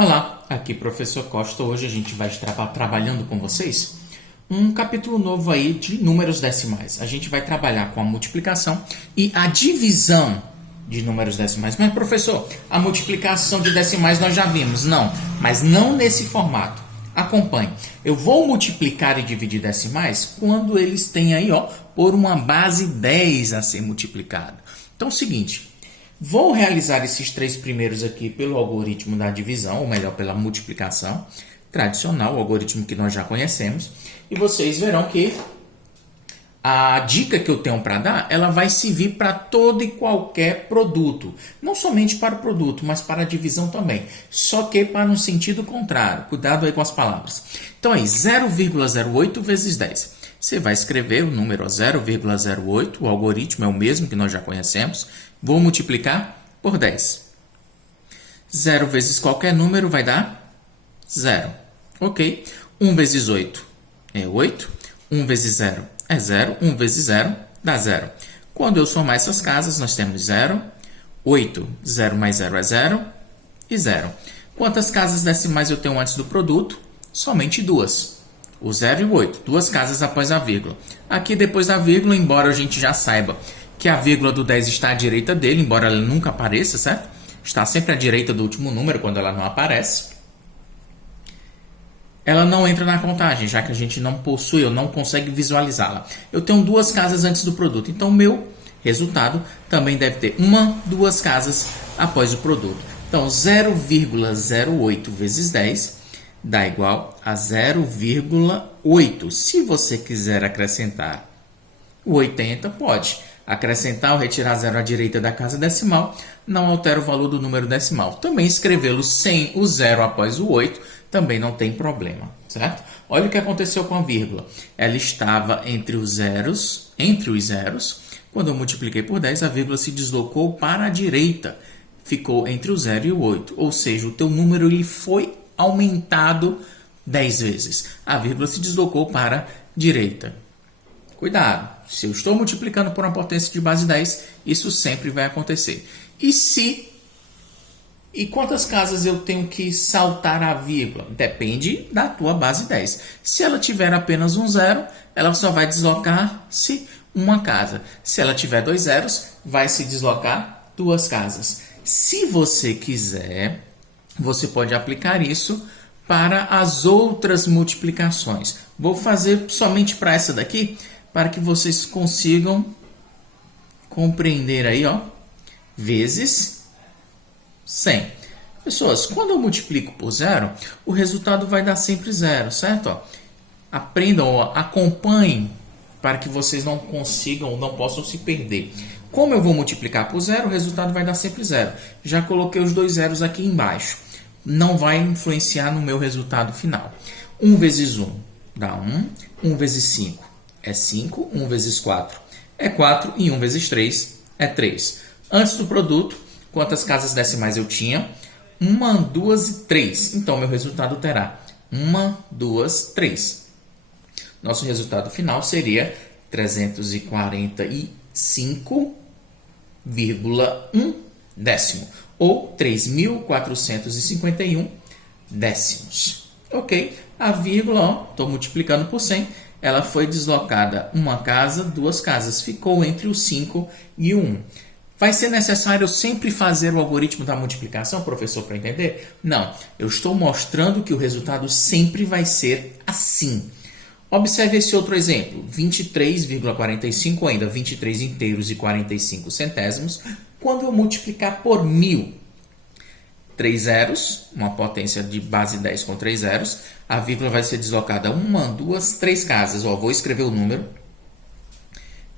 Olá, aqui professor Costa. Hoje a gente vai estar trabalhando com vocês um capítulo novo aí de números decimais. A gente vai trabalhar com a multiplicação e a divisão de números decimais. Mas professor, a multiplicação de decimais nós já vimos. Não, mas não nesse formato. Acompanhe. Eu vou multiplicar e dividir decimais quando eles têm aí, por uma base 10 a ser multiplicado. Então é o seguinte, vou realizar esses três primeiros aqui pelo algoritmo da divisão, ou melhor, pela multiplicação tradicional, o algoritmo que nós já conhecemos. E vocês verão que a dica que eu tenho para dar, ela vai servir para todo e qualquer produto. Não somente para o produto, mas para a divisão também. Só que para um sentido contrário. Cuidado aí com as palavras. Então aí, 0,08 vezes 10. Você vai escrever o número 0,08, o algoritmo é o mesmo que nós já conhecemos. Vou multiplicar por 10. 0 vezes qualquer número vai dar 0. Ok? 1 vezes 8 é 8. 1 vezes 0 é 0. 1 vezes 0 dá 0. Quando eu somar essas casas, nós temos 0, 8. 0 mais 0 é 0 e 0. Quantas casas decimais eu tenho antes do produto? Somente duas. O 0 e o 8. Duas casas após a vírgula. Aqui, depois da vírgula, embora a gente já saiba que a vírgula do 10 está à direita dele, embora ela nunca apareça, certo? Está sempre à direita do último número quando ela não aparece. Ela não entra na contagem, já que a gente não possui ou não consegue visualizá-la. Eu tenho duas casas antes do produto, então o meu resultado também deve ter duas casas após o produto. Então, 0,08 vezes 10 dá igual a 0,8. Se você quiser acrescentar o 80, pode. Acrescentar ou retirar 0 à direita da casa decimal não altera o valor do número decimal. Também escrevê-lo sem o 0 após o 8 também não tem problema, certo? Olha o que aconteceu com a vírgula. Ela estava entre os zeros. Quando eu multipliquei por 10, a vírgula se deslocou para a direita. Ficou entre o 0 e o 8. Ou seja, o teu número ele foi aumentado 10 vezes. A vírgula se deslocou para a direita. Cuidado, se eu estou multiplicando por uma potência de base 10, isso sempre vai acontecer. E quantas casas eu tenho que saltar a vírgula? Depende da tua base 10. Se ela tiver apenas um zero, ela só vai deslocar-se uma casa. Se ela tiver dois zeros, vai se deslocar duas casas. Se você quiser, você pode aplicar isso para as outras multiplicações. Vou fazer somente para essa daqui, para que vocês consigam compreender aí, vezes 100. Pessoas, quando eu multiplico por 0, o resultado vai dar sempre 0, certo? Aprendam, acompanhem, para que vocês não consigam, não possam se perder. Como eu vou multiplicar por 0, o resultado vai dar sempre 0. Já coloquei os dois zeros aqui embaixo. Não vai influenciar no meu resultado final. 1 vezes 1 dá 1. 1 vezes 5 é 5. 1 vezes 4 é 4. E 1 vezes 3 é 3. Antes do produto, quantas casas decimais eu tinha? 1, 2 e 3. Então, meu resultado terá 1, 2, 3. Nosso resultado final seria 345,1 décimo. Ou 3.451 décimos. Ok? A vírgula, estou multiplicando por 100, ela foi deslocada uma casa, duas casas. Ficou entre o 5 e o 1. Vai ser necessário sempre fazer o algoritmo da multiplicação, professor, para entender? Não, eu estou mostrando que o resultado sempre vai ser assim. Observe esse outro exemplo, 23,45, ou ainda 23 inteiros e 45 centésimos, quando eu multiplicar por 1000. 3 zeros, uma potência de base 10 com 3 zeros, a vírgula vai ser deslocada 1, 2, 3 casas. Vou escrever o número.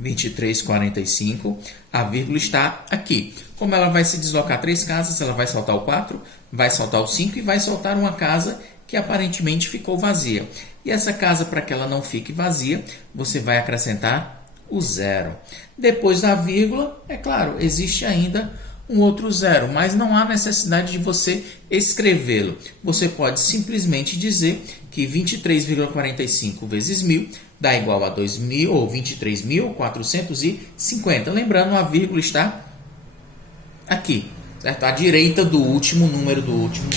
23,45, a vírgula está aqui. Como ela vai se deslocar 3 casas, ela vai saltar o 4, vai saltar o 5 e vai soltar uma casa que aparentemente ficou vazia. E essa casa, para que ela não fique vazia, você vai acrescentar o 0. Depois da vírgula, é claro, existe ainda um outro 0, mas não há necessidade de você escrevê-lo. Você pode simplesmente dizer que 23,45 vezes 1000 dá igual a 2.000 ou 23.450. Lembrando, a vírgula está aqui, certo? À direita do último número do último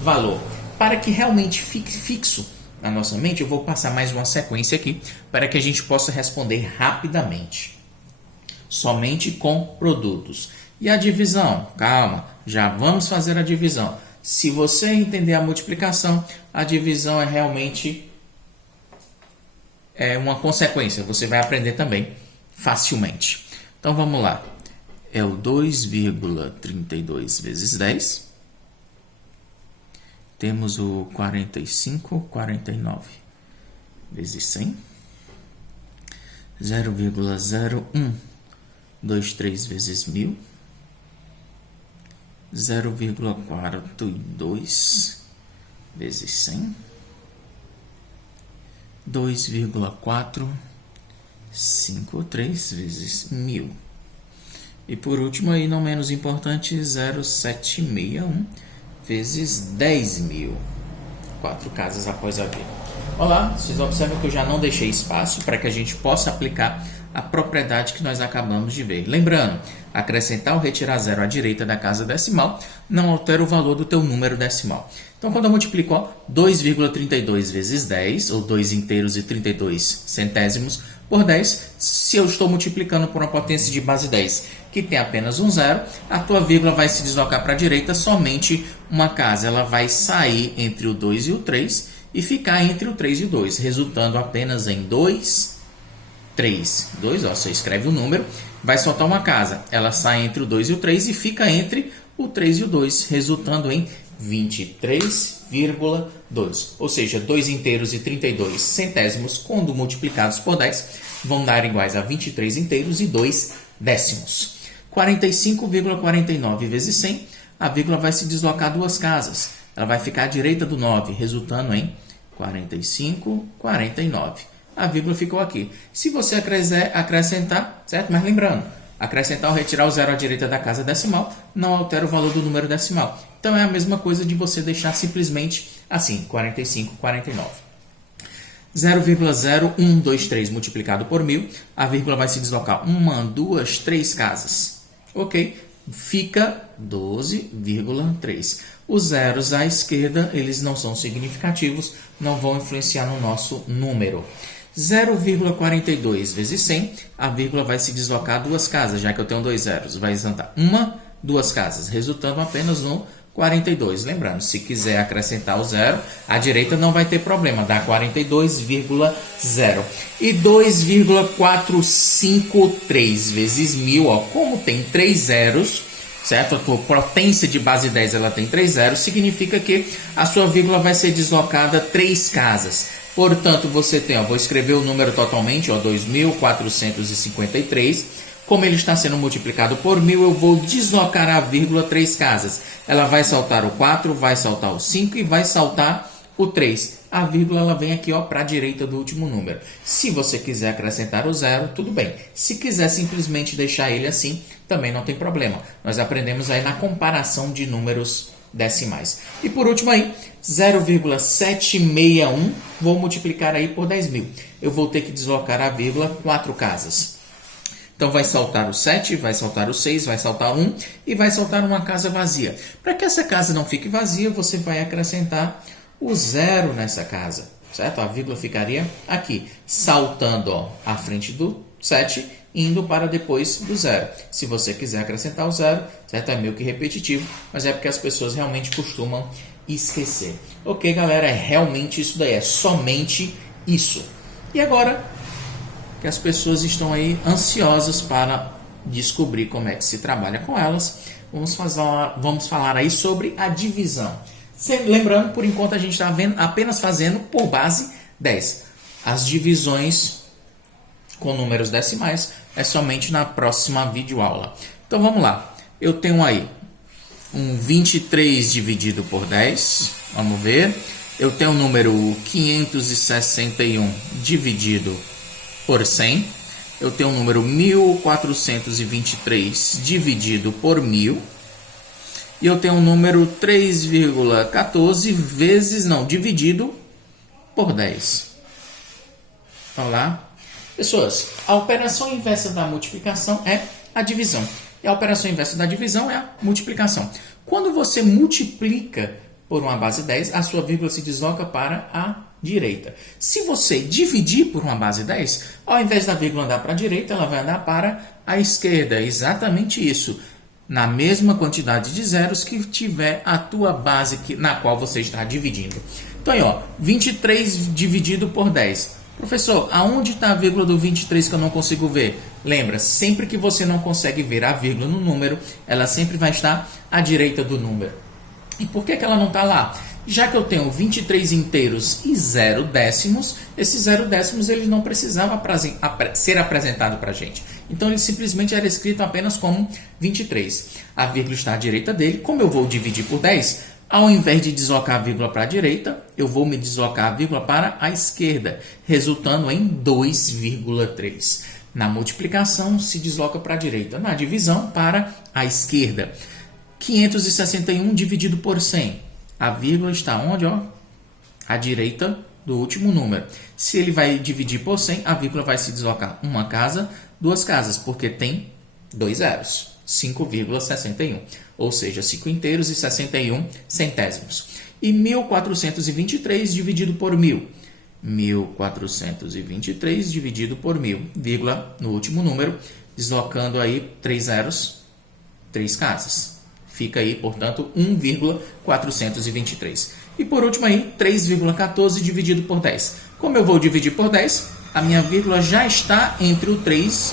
valor. Para que realmente fique fixo na nossa mente, eu vou passar mais uma sequência aqui para que a gente possa responder rapidamente. Somente com produtos. E a divisão? Calma, já vamos fazer a divisão. Se você entender a multiplicação, a divisão é realmente uma consequência. Você vai aprender também facilmente. Então vamos lá. É o 2,32 vezes 10. Temos o 49 vezes 100. 0,0123 vezes 1000. 0,42 vezes 100. 2,453 vezes 1000. E por último, aí não menos importante, 0,761 vezes 10.000. 4 casas após a vírgula. Olá, vocês observam que eu já não deixei espaço para que a gente possa aplicar a propriedade que nós acabamos de ver. Lembrando, acrescentar ou retirar zero à direita da casa decimal não altera o valor do teu número decimal. Então, quando eu multiplico 2,32 vezes 10, ou 2 inteiros e 32 centésimos, por 10, se eu estou multiplicando por uma potência de base 10, que tem apenas um zero, a tua vírgula vai se deslocar para a direita somente uma casa. Ela vai sair entre o 2 e o 3 e ficar entre o 3 e o 2, resultando apenas em 2, 3. 2, ó, você escreve o número, vai soltar uma casa. Ela sai entre o 2 e o 3 e fica entre o 3 e o 2, resultando em 23,2. Ou seja, 2 inteiros e 32 centésimos, quando multiplicados por 10, vão dar iguais a 23 inteiros e 2 décimos. 45,49 vezes 100, a vírgula vai se deslocar duas casas. Ela vai ficar à direita do 9, resultando em 45,49. A vírgula ficou aqui. Se você quiser acrescentar, certo? Mas lembrando, acrescentar ou retirar o zero à direita da casa decimal não altera o valor do número decimal. Então é a mesma coisa de você deixar simplesmente assim, 45,49. 0,0123 multiplicado por 1000, a vírgula vai se deslocar 1, 2, 3 casas. Ok? Fica 12,3. Os zeros à esquerda, eles não são significativos, não vão influenciar no nosso número. 0,42 vezes 100, a vírgula vai se deslocar duas casas, já que eu tenho dois zeros. Vai isentar duas casas, resultando apenas no 42. Lembrando, se quiser acrescentar o zero, à direita não vai ter problema, dá 42,0. E 2,453 vezes 1000, ó, como tem 3 zeros, certo? A tua potência de base 10 ela tem 3 zeros, significa que a sua vírgula vai ser deslocada 3 casas. Portanto, você tem, ó, vou escrever o número totalmente, ó, 2.453. Como ele está sendo multiplicado por 1000, eu vou deslocar a vírgula 3 casas. Ela vai saltar o 4, vai saltar o 5 e vai saltar o 3. A vírgula ela vem aqui para a direita do último número. Se você quiser acrescentar o zero, tudo bem. Se quiser simplesmente deixar ele assim, também não tem problema. Nós aprendemos aí na comparação de números decimais. E por último aí, 0,761, vou multiplicar aí por 10.000. Eu vou ter que deslocar a vírgula 4 casas. Então vai saltar o 7, vai saltar o 6, vai saltar 1 e vai saltar uma casa vazia. Para que essa casa não fique vazia, você vai acrescentar o zero nessa casa, certo? A vírgula ficaria aqui, saltando, ó, à frente do 7, indo para depois do zero. Se você quiser acrescentar o zero, certo? É meio que repetitivo, mas é porque as pessoas realmente costumam esquecer. Ok, galera, é realmente isso daí, é somente isso. E agora que as pessoas estão aí ansiosas para descobrir como é que se trabalha com elas, vamos falar aí sobre a divisão. Lembrando, por enquanto a gente está apenas fazendo por base 10. As divisões com números decimais é somente na próxima videoaula. Então vamos lá. Eu tenho aí um 23 dividido por 10. Vamos ver. Eu tenho o número 561 dividido por 100. Eu tenho o número 1423 dividido por 1000. E eu tenho o número 3,14 dividido por 10. Vamos lá. Pessoas, a operação inversa da multiplicação é a divisão. E a operação inversa da divisão é a multiplicação. Quando você multiplica por uma base 10, a sua vírgula se desloca para a direita. Se você dividir por uma base 10, ao invés da vírgula andar para a direita, ela vai andar para a esquerda. Exatamente isso. Na mesma quantidade de zeros que tiver a tua base na qual você está dividindo. Então aí, ó, 23 dividido por 10. Professor, aonde está a vírgula do 23 que eu não consigo ver? Lembra, sempre que você não consegue ver a vírgula no número, ela sempre vai estar à direita do número. E por que ela não está lá? Já que eu tenho 23 inteiros e 0 décimos, esses 0 décimos ele não precisava ser apresentado para a gente. Então ele simplesmente era escrito apenas como 23. A vírgula está à direita dele. Como eu vou dividir por 10, ao invés de deslocar a vírgula para a direita, eu vou me deslocar a vírgula para a esquerda, resultando em 2,3. Na multiplicação se desloca para a direita, na divisão para a esquerda. 561 dividido por 100. A vírgula está onde? Ó? À direita do último número. Se ele vai dividir por 100, a vírgula vai se deslocar uma casa, duas casas, porque tem 2 zeros. 5,61. Ou seja, 5 inteiros e 61 centésimos. E 1423 dividido por 1000. 1423 dividido por 1000. Vírgula no último número, deslocando aí 3 zeros, 3 casas. Fica aí, portanto, 1,423. E por último aí, 3,14 dividido por 10. Como eu vou dividir por 10, a minha vírgula já está entre o 3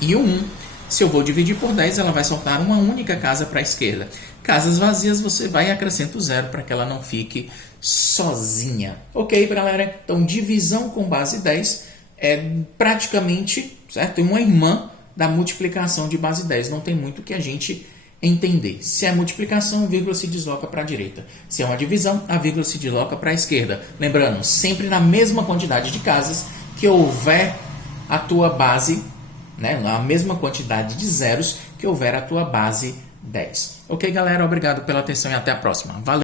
e o 1. Se eu vou dividir por 10, ela vai soltar uma única casa para a esquerda. Casas vazias, você vai e acrescenta o 0 para que ela não fique sozinha. Ok, galera? Então, divisão com base 10 é praticamente, certo? Uma irmã da multiplicação de base 10. Não tem muito o que a gente entender. Se é multiplicação, a vírgula se desloca para a direita. Se é uma divisão, a vírgula se desloca para a esquerda. Lembrando, sempre na mesma quantidade de casas que houver a tua base, né, na mesma quantidade de zeros que houver a tua base 10. Ok, galera? Obrigado pela atenção e até a próxima. Valeu!